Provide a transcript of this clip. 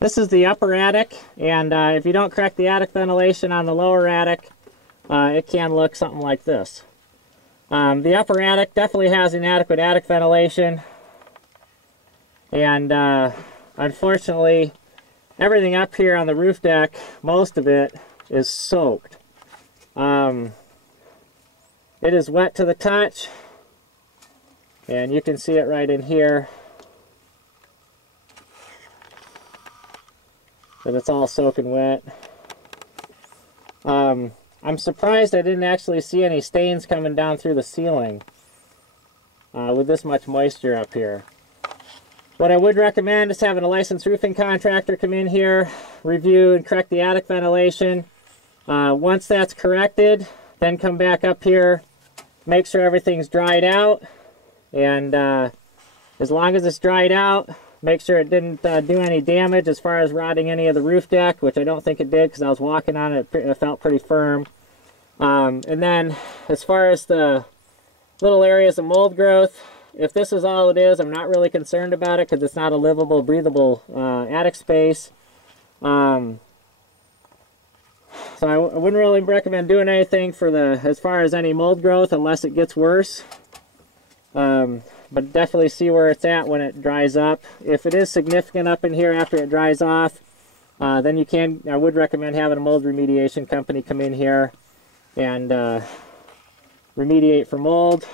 This is the upper attic, and if you don't correct the attic ventilation on the lower attic, it can look something like this. The upper attic definitely has inadequate attic ventilation, and unfortunately, everything up here on the roof deck, most of it is soaked. It is wet to the touch, and you can see it right in here that it's all soaking wet. I'm surprised I didn't actually see any stains coming down through the ceiling with this much moisture up here. What I would recommend is having a licensed roofing contractor come in here, review and correct the attic ventilation. Once that's corrected, then come back up here, make sure everything's dried out, and as long as it's dried out, make sure it didn't do any damage as far as rotting any of the roof deck, which I don't think it did because I was walking on it, it felt pretty firm. And then as far as the little areas of mold growth, if this is all it is, I'm not really concerned about it because it's not a livable, breathable attic space. So I wouldn't really recommend doing anything for as far as any mold growth unless it gets worse. But definitely see where it's at when it dries up. If it is significant up in here after it dries off, then I would recommend having a mold remediation company come in here and remediate for mold.